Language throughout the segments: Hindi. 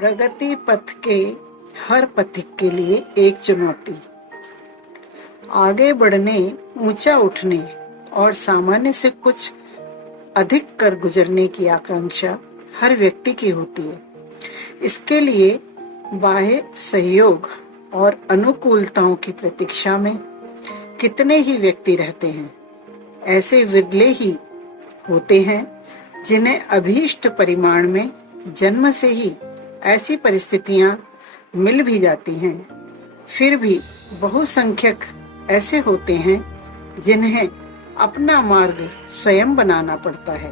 प्रगति पथ के हर पथिक के लिए एक चुनौती। आगे बढ़ने, ऊंचा उठने और सामान्य से कुछ अधिक कर गुजरने की आकांक्षा हर व्यक्ति की होती है। इसके लिए बाह्य सहयोग और अनुकूलताओं की प्रतीक्षा में कितने ही व्यक्ति रहते हैं। ऐसे विरले ही होते हैं जिन्हें अभीष्ट परिमाण में जन्म से ही ऐसी परिस्थितियां मिल भी जाती हैं। फिर भी बहुसंख्यक ऐसे होते हैं जिन्हें अपना मार्ग स्वयं बनाना पड़ता है,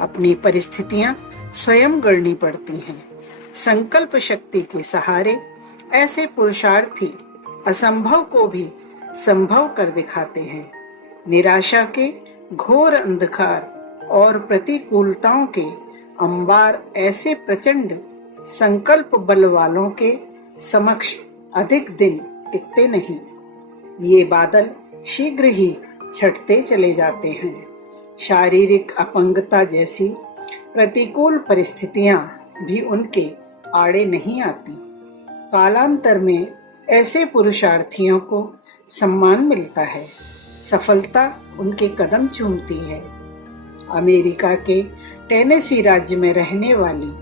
अपनी परिस्थितियां स्वयं गढ़नी पड़ती हैं। संकल्प शक्ति के सहारे ऐसे पुरुषार्थी असंभव को भी संभव कर दिखाते हैं। निराशा के घोर अंधकार और प्रतिकूलताओं के अंबार ऐसे प्रचंड संकल्प बल वालों के समक्ष अधिक दिन टिकते नहीं। ये बादल शीघ्र ही छटते चले जाते हैं। शारीरिक अपंगता जैसी प्रतिकूल परिस्थितियां भी उनके आड़े नहीं आती। कालांतर में ऐसे पुरुषार्थियों को सम्मान मिलता है, सफलता उनके कदम चूमती है। अमेरिका के टेनेसी राज्य में रहने वाली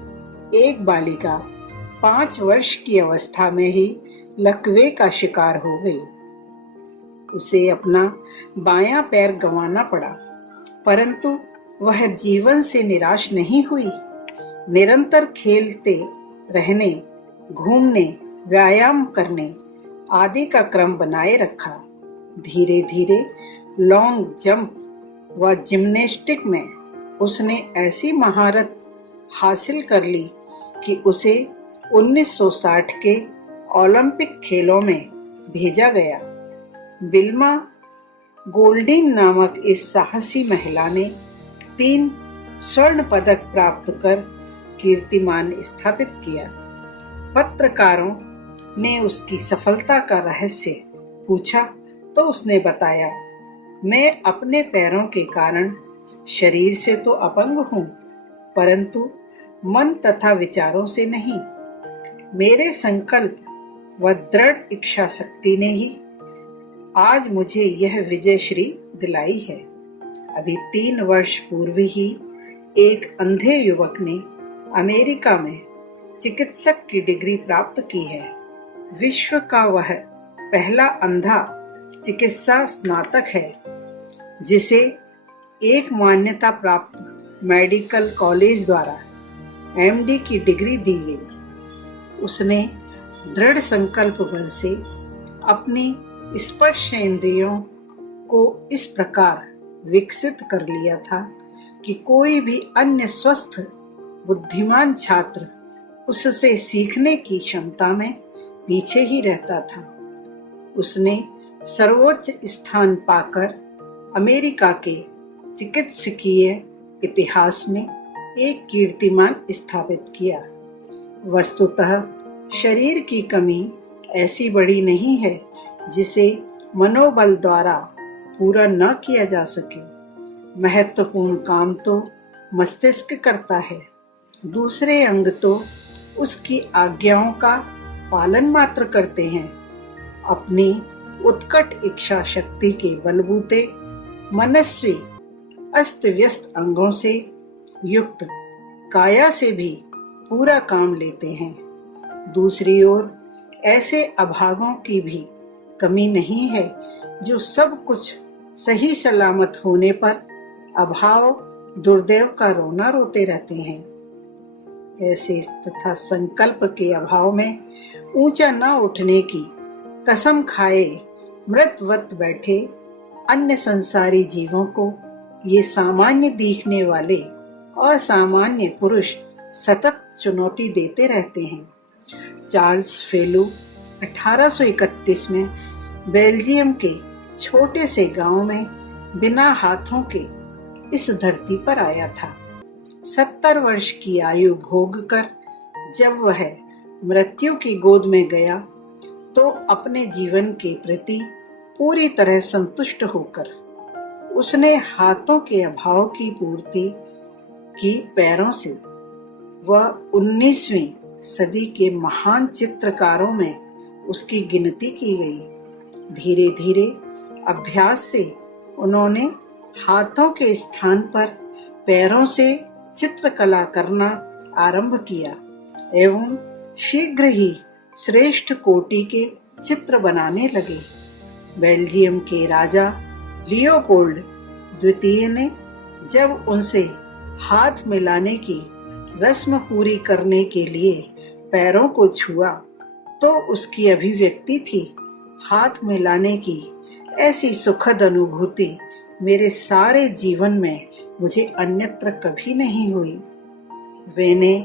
एक बालिका 5 वर्ष की अवस्था में ही लकवे का शिकार हो गई। उसे अपना बायां पैर गंवाना पड़ा, परंतु वह जीवन से निराश नहीं हुई। निरंतर खेलते रहने, घूमने, व्यायाम करने आदि का क्रम बनाए रखा। धीरे धीरे लॉन्ग जंप व जिम्नास्टिक में उसने ऐसी महारत हासिल कर ली कि उसे 1960 के ओलंपिक खेलों में भेजा गया। बिल्मा गोल्डिन नामक इस साहसी महिला ने 3 स्वर्ण पदक प्राप्त कर कीर्तिमान स्थापित किया। पत्रकारों ने उसकी सफलता का रहस्य पूछा तो उसने बताया, मैं अपने पैरों के कारण शरीर से तो अपंग हूँ, परंतु मन तथा विचारों से नहीं। मेरे संकल्प व दृढ़ इच्छा शक्ति ने ही आज मुझे यह विजयश्री दिलाई है। अभी 3 वर्ष पूर्व ही एक अंधे युवक ने अमेरिका में चिकित्सक की डिग्री प्राप्त की है। विश्व का वह पहला अंधा चिकित्सा स्नातक है जिसे एक मान्यता प्राप्त मेडिकल कॉलेज द्वारा MD की डिग्री दी गई। उसने दृढ़ संकल्प बल से अपनी स्पर्शेंद्रियों को इस प्रकार विकसित कर लिया था कि कोई भी अन्य स्वस्थ बुद्धिमान छात्र उससे सीखने की क्षमता में पीछे ही रहता था। उसने सर्वोच्च स्थान पाकर अमेरिका के चिकित्सकीय इतिहास में एक कीर्तिमान स्थापित किया। वस्तुतः शरीर की कमी ऐसी बड़ी नहीं है जिसे मनोबल द्वारा पूरा न किया जा सके। महत्वपूर्ण काम तो मस्तिष्क करता है, दूसरे अंग तो उसकी आज्ञाओं का पालन मात्र करते हैं। अपनी उत्कट इच्छा शक्ति के बलबूते मनस्वी अस्त व्यस्त अंगों से युक्त काया से भी पूरा काम लेते हैं। दूसरी ओर ऐसे अभागों की भी कमी नहीं है जो सब कुछ सही सलामत होने पर अभाव दुर्दैव का रोना रोते रहते हैं। ऐसे तथा संकल्प के अभाव में ऊंचा न उठने की कसम खाए मृतवत बैठे अन्य संसारी जीवों को ये सामान्य दिखने वाले असामान्य पुरुष सतत चुनौती देते रहते हैं। चार्ल्स फेलू 1831 में बेल्जियम के छोटे से गांव में बिना हाथों के इस धरती पर आया था। 70 वर्ष की आयु भोग कर जब वह मृत्यु की गोद में गया तो अपने जीवन के प्रति पूरी तरह संतुष्ट होकर उसने हाथों के अभाव की पूर्ति की पैरों से। वह 19वीं सदी के महान चित्रकारों में उसकी गिनती की गई। धीरे धीरे अभ्यास से उन्होंने हाथों के स्थान पर पैरों से चित्रकला करना आरंभ किया एवं शीघ्र ही श्रेष्ठ कोटि के चित्र बनाने लगे। बेल्जियम के राजा लियोपोल्ड द्वितीय ने जब उनसे हाथ मिलाने की रस्म पूरी करने के लिए पैरों को छुआ तो उसकी अभिव्यक्ति थी, हाथ मिलाने की ऐसी सुखद अनुभूति मेरे सारे जीवन में मुझे अन्यत्र कभी नहीं हुई। वेने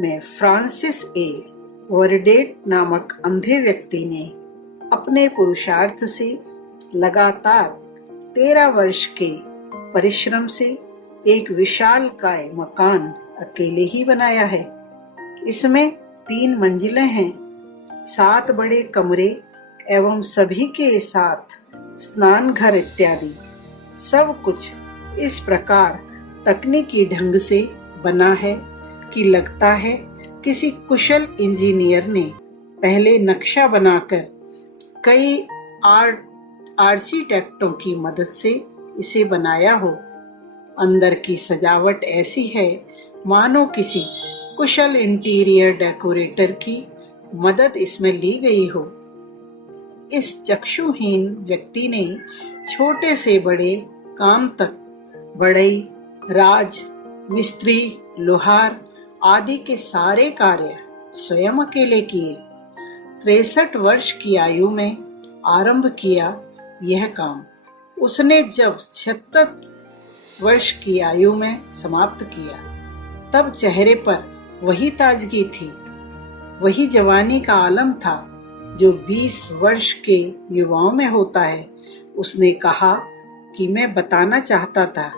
में फ्रांसिस ए वर्डेट नामक अंधे व्यक्ति ने अपने पुरुषार्थ से लगातार 13 वर्ष के परिश्रम से एक विशालकाय मकान अकेले ही बनाया है। इसमें 3 मंजिलें हैं, 7 बड़े कमरे एवं सभी के साथ स्नान घर इत्यादि। सब कुछ इस प्रकार तकनीकी ढंग से बना है कि लगता है किसी कुशल इंजीनियर ने पहले नक्शा बनाकर कई आर्किटेक्टों की मदद से इसे बनाया हो। अंदर की सजावट ऐसी है मानो किसी कुशल इंटीरियर डेकोरेटर की मदद इसमें ली गई हो। इस चक्षुहीन व्यक्ति ने छोटे से बड़े काम तक बढ़ई, राज, मिस्त्री, लोहार आदि के सारे कार्य स्वयं अकेले किए। 63 वर्ष की आयु में आरंभ किया यह काम उसने जब 76 वर्ष की आयु में समाप्त किया। तब चेहरे पर वही ताजगी थी, वही जवानी का आलम था जो 20 वर्ष के युवाओं में होता है। उसने कहा कि मैं बताना चाहता था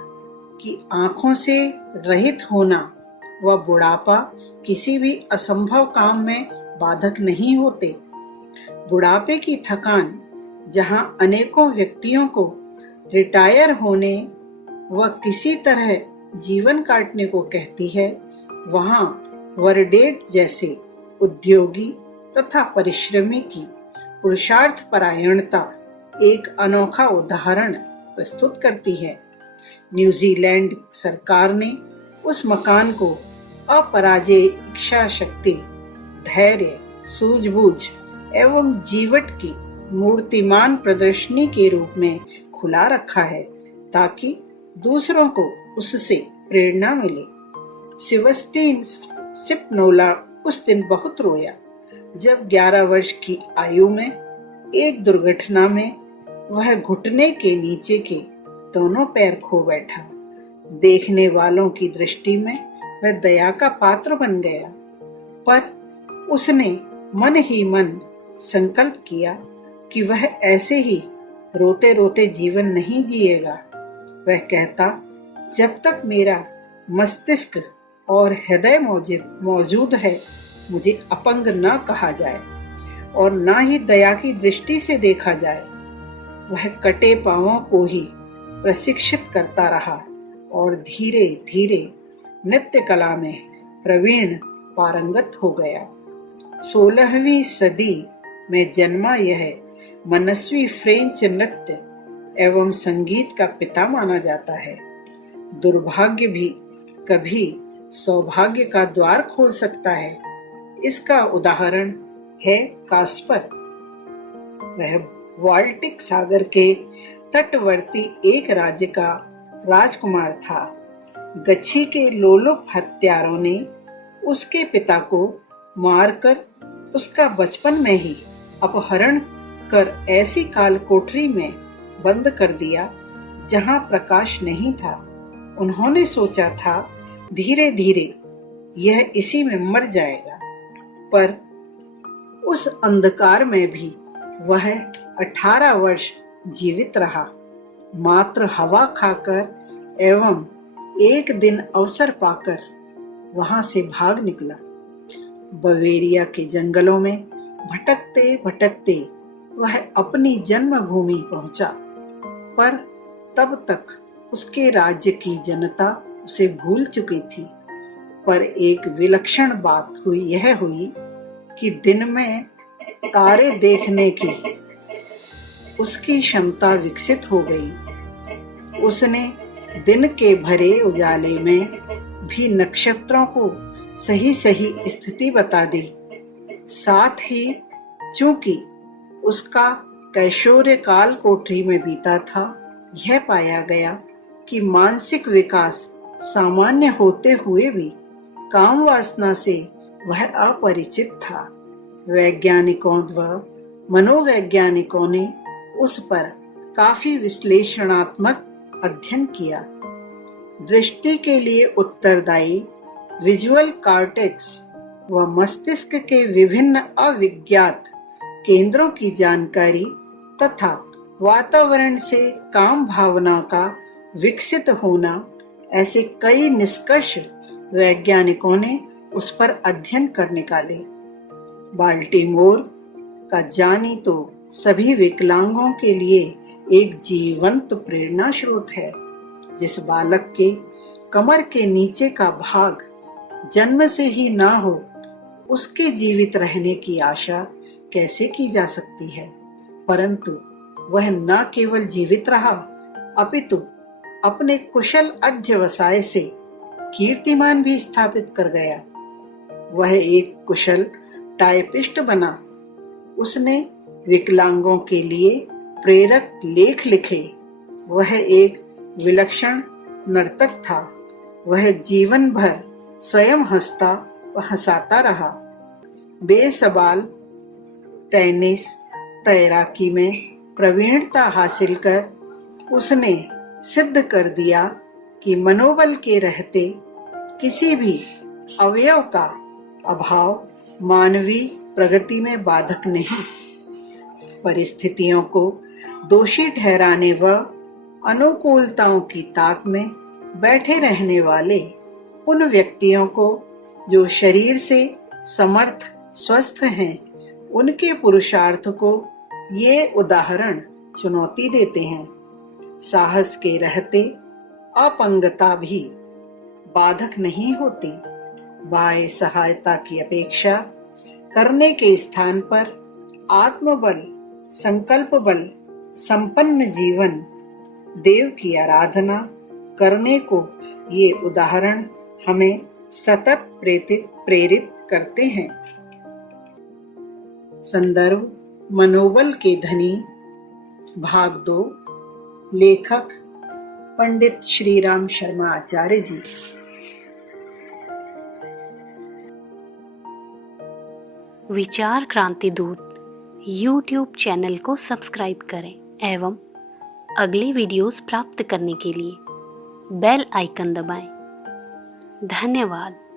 कि आंखों से रहित होना व बुढ़ापा किसी भी असंभव काम में बाधक नहीं होते। बुढ़ापे की थकान जहां अनेकों व्यक्तियों को रिटायर होने व किसी तरह जीवन काटने को कहती है, वहां वर्डेट जैसे उद्योगी तथा परिश्रमी की पुरुषार्थ परायणता एक अनोखा उदाहरण प्रस्तुत करती है। न्यूजीलैंड सरकार ने उस मकान को अपराजेय इच्छा शक्ति, धैर्य, सूझबूझ एवं जीवट की मूर्तिमान प्रदर्शनी के रूप में खुला रखा है ताकि दूसरों को उससे प्रेरणा मिले। सेबस्टियन स्पिनोला उस दिन बहुत रोया जब 11 वर्ष की आयु में एक दुर्घटना में वह घुटने के नीचे के दोनों पैर खो बैठा। देखने वालों की दृष्टि में वह दया का पात्र बन गया, पर उसने मन ही मन संकल्प किया कि वह ऐसे ही रोते रोते जीवन नहीं जिएगा। वह कहता, जब तक मेरा मस्तिष्क और हृदय मौजूद है मुझे अपंग न कहा जाए और ना ही दया की दृष्टि से देखा जाए। वह कटे पांवों को ही प्रशिक्षित करता रहा और धीरे धीरे नृत्य कला में प्रवीण पारंगत हो गया। 16वीं सदी में जन्मा यह मनस्वी फ्रेंच नृत्य एवं संगीत का पिता माना जाता है। दुर्भाग्य भी कभी सौभाग्य का द्वार खोल सकता है। इसका उदाहरण है कास्पर। वह बाल्टिक सागर के तटवर्ती एक राज्य का राजकुमार था। गच्छी के लोलुप हत्यारों ने उसके पिता को मारकर उसका बचपन में ही अपहरण कर ऐसी काल कोठरी में बंद कर दिया जहां प्रकाश नहीं था। उन्होंने सोचा था धीरे धीरे यह इसी में मर जाएगा, पर उस अंधकार में भी वह 18 वर्ष जीवित रहा। मात्र हवा खाकर एवं एक दिन अवसर पाकर वहां से भाग निकला। बवेरिया के जंगलों में भटकते भटकते वह अपनी जन्मभूमि पहुंचा, पर तब तक उसके राज्य की जनता उसे भूल चुकी थी। पर एक विलक्षण बात यह हुई कि दिन में तारे देखने की उसकी क्षमता विकसित हो गई। उसने दिन के भरे उजाले में भी नक्षत्रों को सही सही स्थिति बता दी। साथ ही चूंकि उसका कैशोर्य काल कोठरी में बीता था, यह पाया गया कि मानसिक विकास सामान्य होते हुए भी काम वासना से वह अपरिचित था। वैज्ञानिकों व मनोवैज्ञानिकों ने उस पर काफी विश्लेषणात्मक अध्ययन किया। दृष्टि के लिए उत्तरदायी विजुअल कॉर्टेक्स व मस्तिष्क के विभिन्न अविज्ञात केंद्रों की जानकारी तथा वातावरण से काम भावना का विकसित होना, ऐसे कई निष्कर्ष वैज्ञानिकों ने उस पर अध्ययन कर निकाले। बाल्टीमोर का जानी तो सभी विकलांगों के लिए एक जीवंत प्रेरणा स्रोत है। जिस बालक के कमर के नीचे का भाग जन्म से ही ना हो, उसके जीवित रहने की आशा कैसे की जा सकती है। परंतु वह न केवल जीवित रहा, अपितु अपने कुशल अध्यवसाय से कीर्तिमान भी स्थापित कर गया। वह एक कुशल टाइपिस्ट बना। उसने विकलांगों के लिए प्रेरक लेख लिखे। वह एक विलक्षण नर्तक था। वह जीवन भर स्वयं हंसता व हंसाता रहा। बेसबाल टेनिस, तैराकी में प्रवीणता हासिल कर उसने सिद्ध कर दिया कि मनोबल के रहते किसी भी अवयव का अभाव मानवीय प्रगति में बाधक नहीं। परिस्थितियों को दोषी ठहराने व अनुकूलताओं की ताक में बैठे रहने वाले उन व्यक्तियों को जो शरीर से समर्थ स्वस्थ हैं, उनके पुरुषार्थ को ये उदाहरण चुनौती देते हैं। साहस के रहते अपंगता भी बाधक नहीं होती। बाह्य सहायता की अपेक्षा करने के स्थान पर आत्मबल, संकल्प बल संपन्न जीवन, देव की आराधना करने को ये उदाहरण हमें सतत प्रेरित करते हैं। संदर्भ मनोबल के धनी, भाग 2, लेखक पंडित श्रीराम शर्मा आचार्य जी। विचार क्रांति दूत YouTube चैनल को सब्सक्राइब करें एवं अगली वीडियोस प्राप्त करने के लिए बेल आइकन दबाएं। धन्यवाद।